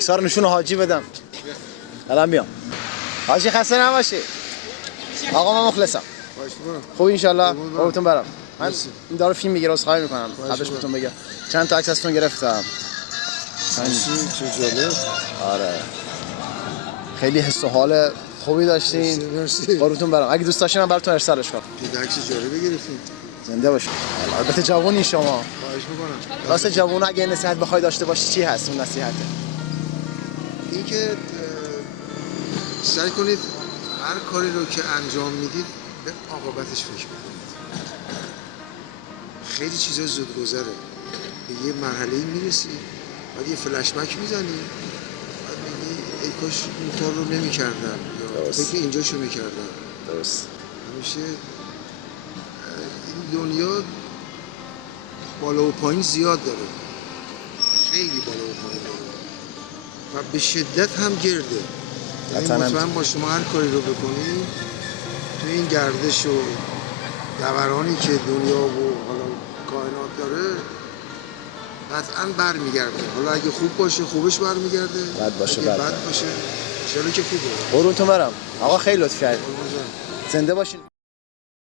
عکس‌ها رو نشون حاجی بدم. الان میام. حاجی خسته نباشی. آقا من مخلصم. خوب ان شاء الله. قربونتون برم. من این دارو فیلم میگیره عذرخواهی میکنم. قبلش بهتون بگم. چند تا عکس ازتون گرفتم. چه جالب. آره. خیلی حس و حال خوبی داشتین. مرسی. قربونتون برم. اگه دوست داشتین من براتون ارسالش کنم. یه عکس جالب گرفتیم. زنده باشید. البته جوونی شما. خواهش میکنم. راست جوون اگه نصیحت بخوای داشته باشی چی هست اون نصیحته؟ این که سعی کنید هر کاری رو که انجام میدید به عاقبتش فکر کنید. خیلی چیزا زود گذره. به یه مرحله‌ای میرسی، بعد یه فلش بک میزنی، بعد میگی ای کاش این کار رو نمی‌کردم یا فکر اینجاشو می‌کردم. درست. همیشه این دنیا بالا و پایین زیاد داره. خیلی بالا و پایین داره. و به شدت هم گرده. یعنی مطمئن با شما هر کاری رو بکنید تو این گردش و دورانی که دنیا و حالا کائنات داره قطعاً برمیگرده. حالا اگه خوب باشه خوبش برمیگرده، بد باشه بد باشه انشالله که خوبه. قربونتون برم. آقا خیلی لطف کردید. زنده باشین.